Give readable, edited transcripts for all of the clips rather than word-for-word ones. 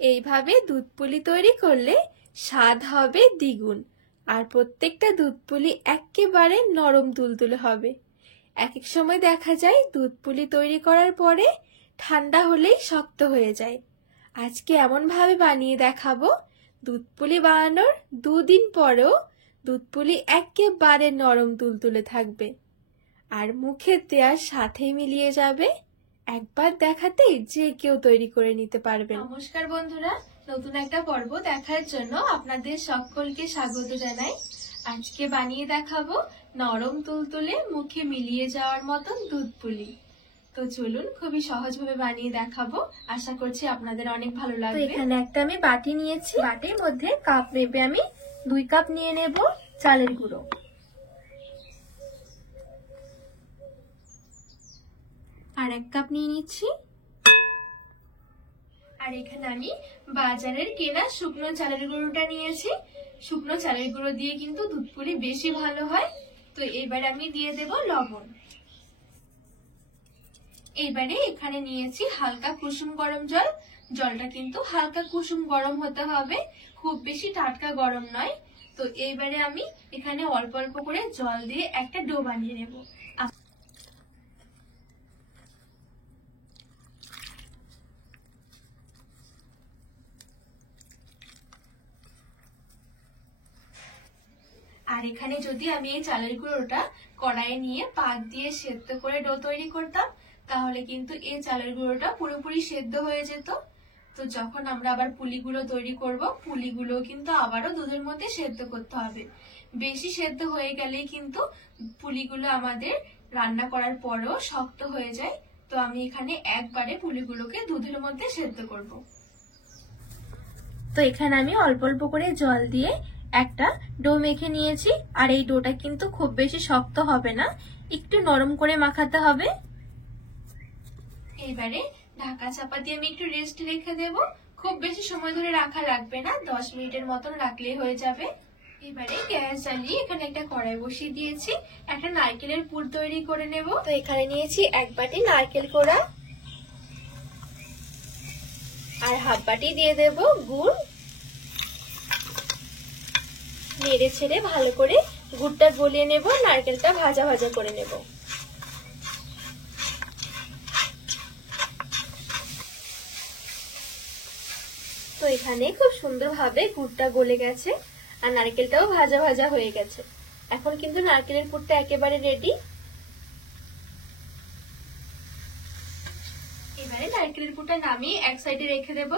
এইভাবে দুধ পুলি তৈরি করলে স্বাদ হবে দ্বিগুণ, আর প্রত্যেকটা দুধ পুলি একেবারে নরম তুলতুলে হবে। এক এক সময় দেখা যায় দুধ পুলি তৈরি করার পরে ঠান্ডা হলেই শক্ত হয়ে যায়। আজকে এমনভাবে বানিয়ে দেখাবো দুধ পুলি বানানোর 2 দিন পরেও দুধ পুলি একেবারে নরম তুলতুলে থাকবে, আর মুখের দেওয়ার সাথেই মিলিয়ে যাবে। একবার দেখাতেই যে কেউ তৈরি করে নিতে পারবে। নমস্কার বন্ধুরা, নতুন একটা পর্ব দেখার জন্য আপনাদের সকলকে স্বাগত জানাই। আজকে বানিয়ে দেখাবো নরম তুলতুলে মুখে মিলিয়ে যাওয়ার মতন দুধ পুলি। তো চলুন খুবই সহজভাবে বানিয়ে দেখাবো, আশা করছি আপনাদের অনেক ভালো লাগবে। এখানে একটা আমি বাটি নিয়েছি, বাটির মধ্যে কাপ মেপে আমি 2 কাপ নিয়ে নেব চালের গুঁড়ো। আর 1 কাপ নিয়ে নিচ্ছি। আর এখানে আমি বাজারের কেনা শুকনো চালের গুঁড়োটা নিয়েছি। শুকনো চালের গুঁড়ো দিয়ে কিন্তু দুধ পুলি বেশি ভালো হয়। তো এবারে আমি দিয়ে দেব লবণ। এবারে এখানে নিয়েছি হালকা কুসুম গরম জল। জলটা কিন্তু হালকা কুসুম গরম হতে হবে, খুব বেশি টাটকা গরম নয়। তো এইবারে আমি এখানে অল্প অল্প করে জল দিয়ে একটা ডো বানিয়ে নেব। আর এখানে যদি আমি এই চালের গুঁড়োটা কড়াইয়ে নিয়ে পাক দিয়ে সেদ্ধ করে ডো তৈরি করতাম, তাহলে কিন্তু এই চালের গুঁড়োটা পুরোপুরি সেদ্ধ হয়ে যেত। তো যখন আমরা আবার পুলিগুলো তৈরি করব, পুলিগুলো কিন্তু আবারও দুধের মধ্যে সেদ্ধ করতে হবে। বেশি সেদ্ধ হয়ে গেলেই কিন্তু পুলিগুলো আমাদের রান্না করার পরেও শক্ত হয়ে যায়। তো আমি এখানে একবারে পুলিগুলোকে দুধের মধ্যে সেদ্ধ করব। তো এখানে আমি অল্প অল্প করে জল দিয়ে একটা ডো মেখে নিয়েছি। আর এই ডোটা কিন্তু খুব বেশি শক্ত হবে না, একটু নরম করে মাখাতে হবে। এবারে ঢাকা চাপা দিয়ে আমি একটু রেস্ট রেখে দেব। খুব বেশি সময় ধরে রাখা লাগবে না, 10 মিনিটের মতন রাখলেই হয়ে যাবে। এবারে গ্যাস জ্বালিয়ে এখানে একটা কড়াই বসিয়ে দিয়েছি, একটা নারকেলের পুর তৈরি করে নেব। তো এখানে নিয়েছি 1 বাটি নারকেল কোড়া, আর 1/2 বাটি দিয়ে দেব গুড়। নেড়ে ছেড়ে ভালো করে গুড়টা গলিয়ে নেব, নারকেলটা ভাজা ভাজা করে নেব। তো এখানে খুব সুন্দরভাবে গুড়টা গলে গেছে আর নারকেলটাও ভাজা ভাজা হয়ে গেছে। এখন কিন্তু নারকেলের পুরটা একেবারে রেডি। এবারে নারকেলের পুরটা নামিয়ে এক সাইডে রেখে দেব।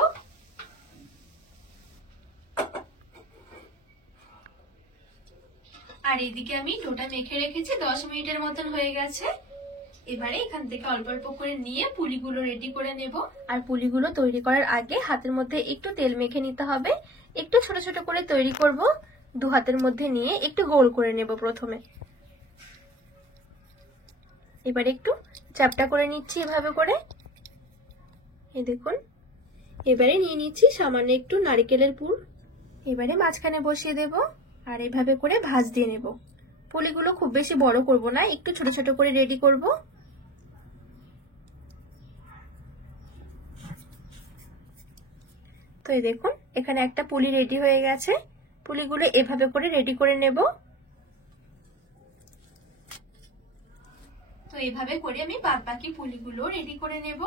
আর এইদিকে আমি ডোটা মেখে রেখেছি, 10 মিনিটের মতন হয়ে গেছে। এবারে এখান থেকে অল্প অল্প করে নিয়ে পুলিগুলো রেডি করে নেব। আর পুলিগুলো তৈরি করার আগে হাতের মধ্যে একটু তেল মেখে নিতে হবে। একটু ছোট ছোট করে তৈরি করব, 2 হাতের মধ্যে নিয়ে একটু গোল করে নেব প্রথমে। এবারে একটু চ্যাপটা করে নিচ্ছি এভাবে করে, এই দেখুন। এবারে নিয়ে নিচ্ছি সামান্য একটু নারকেলের পুর। এবারে মাঝখানে বসিয়ে দেব আর এভাবে করে ভাঁজ দিয়ে নেব। পুলিগুলো খুব বেশি বড় করব না, একটু ছোট ছোট করে রেডি করব। তো এই দেখুন এখানে একটা পুলি রেডি হয়ে গেছে। পুলিগুলো এভাবে করে রেডি করে নেব। তো এভাবে করে আমি বাদ বাকি পুলিগুলো রেডি করে নেব।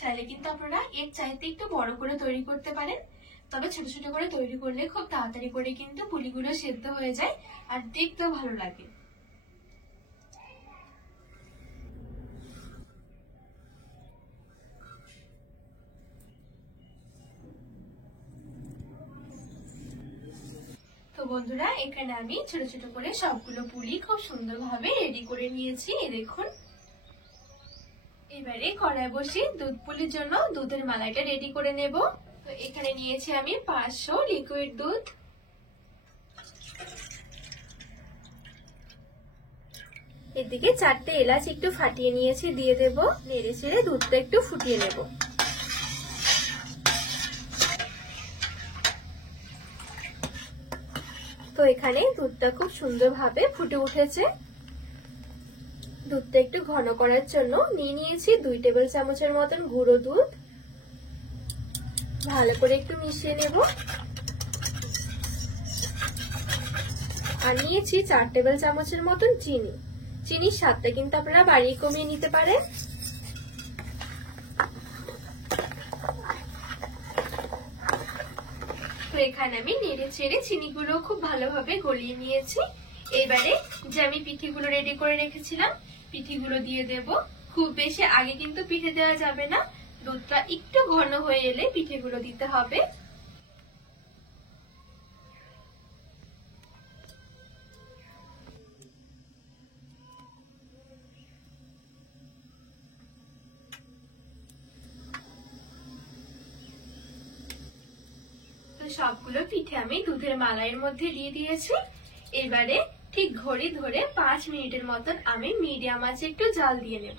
চাইলে কিন্তু আপনারা এর চাইতে একটু বড় করে তৈরি করতে পারেন, তবে ছোট ছোট করে তৈরি করলে খুব তাড়াতাড়ি করে কিন্তু পুলিগুলো সেদ্ধ হয়ে যায় আর দেখতেও ভালো লাগে। তো বন্ধুরা এখানে আমি ছোট ছোট করে সবগুলো পুলি খুব সুন্দরভাবে রেডি করে নিয়েছি, এই দেখুন। এবারে কড়াই বসিয়ে দুধ পুলির জন্য দুধের মালাইটা রেডি করে নেব। তো এখানে নিয়েছি আমি 500 লিকুইড দুধ। এদিকে 4টে এলাচ একটু ফাটিয়ে নিয়েছি, দিয়ে দেব। নেড়ে চেড়ে দুধটা একটু ফুটিয়ে নেব। তো এখানে দুধটা খুব সুন্দরভাবে ফুটে উঠেছে। দুধটা একটু ঘন করার জন্য নিয়ে নিয়েছি 2 টেবিল চামচের মতন গুঁড়ো দুধ। ভালো করে একটু মিশিয়ে নেব। আর নিয়েছি 4 টেবিল চামচের মতন চিনি। চিনির স্বাদটা কিন্তু আপনারা বাড়িয়ে কমিয়ে নিতে পারেন। তো এখানে আমি নেড়ে চেড়ে চিনিগুলো খুব ভালোভাবে গলিয়ে নিয়েছি। এবারে যে আমি পিঠেগুলো রেডি করে রেখেছিলাম পিঠেগুলো দিয়ে দেব। খুব বেশি আগে কিন্তু পিঠে দেওয়া যাবে না, দুধটা একটু ঘন হয়ে এলে পিঠেগুলো দিতে হবে। সবগুলো পিঠে আমি দুধের মালাইয়ের মধ্যে দিয়ে দিয়েছি। এবারে ঠিক ঘড়ি ধরে 5 মিনিটের মতন আমি মিডিয়াম আঁচে একটু জাল দিয়ে নেব।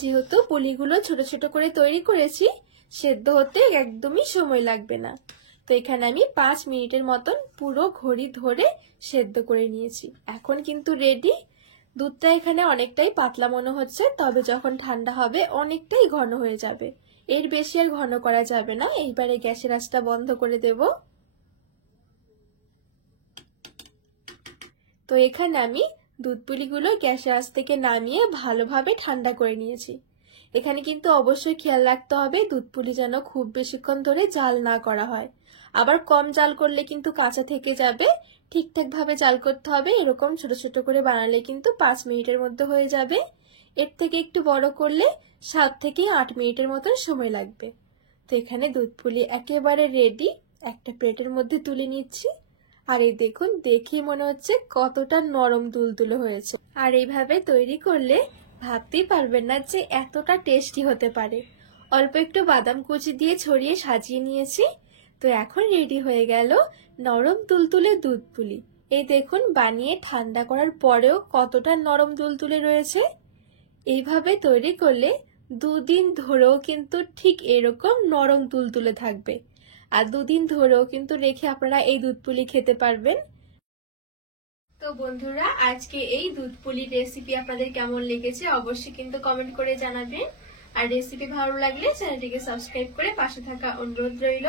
যেহেতু পুলিগুলো ছোট ছোট করে তৈরি করেছি, সেদ্ধ হতে একদমই সময় লাগবে না। তো এখানে আমি 5 মিনিটের মতন পুরো ঘড়ি ধরে সেদ্ধ করে নিয়েছি। এখন কিন্তু রেডি। দুধটা এখানে অনেকটাই পাতলা মনে হচ্ছে, তবে যখন ঠান্ডা হবে অনেকটাই ঘন হয়ে যাবে। এর বেশি আর ঘন করা যাবে না। এইবারে গ্যাসের আঁচটা বন্ধ করে দেব। তো এখানে আমি দুধ পুলিগুলো গ্যাসের আঁচ থেকে নামিয়ে ভালোভাবে ঠান্ডা করে নিয়েছি। এখানে কিন্তু অবশ্যই খেয়াল রাখতে হবে দুধ পুলি যেন খুব বেশিক্ষণ ধরে জাল না করা হয়। আবার কম জাল করলে কিন্তু কাঁচা থেকে যাবে। ঠিকঠাক ভাবে জাল করতে হবে। এরকম ছোট ছোট করে বানালে কিন্তু 5 মিনিটের মধ্যে হয়ে যাবে। এর থেকে একটু বড় করলে 7 থেকে 8 মিনিটের মতন সময় লাগবে। তো এখানে দুধ পুলি একেবারে রেডি। একটা প্লেটের মধ্যে তুলে নিচ্ছি। আর এই দেখুন, দেখেই মনে হচ্ছে কতটা নরম তুলতুলে হয়েছে। আর এইভাবে তৈরি করলে ভাবতেই পারবেন না যে এতটা টেস্টি হতে পারে। অল্প একটু বাদাম কুচি দিয়ে ছড়িয়ে সাজিয়ে নিয়েছি। তো এখন রেডি হয়ে গেল নরম তুলতুলে দুধ পুলি। এই দেখুন, বানিয়ে ঠান্ডা করার পরেও কতটা নরম তুলতুলে রয়েছে। এইভাবে তৈরি করলে 2 দিন ধরেও কিন্তু ঠিক এরকম নরম তুলতুলে থাকবে। আর 2 দিন ধরেও কিন্তু রেখে আপনারা এই দুধ পুলি খেতে পারবেন। তো বন্ধুরা, আজকে এই দুধ পুলির রেসিপি আপনাদের কেমন লেগেছে অবশ্যই কিন্তু কমেন্ট করে জানাবেন। আর রেসিপি ভালো লাগলে চ্যানেলটিকে সাবস্ক্রাইব করে পাশে থাকা অনুরোধ রইল।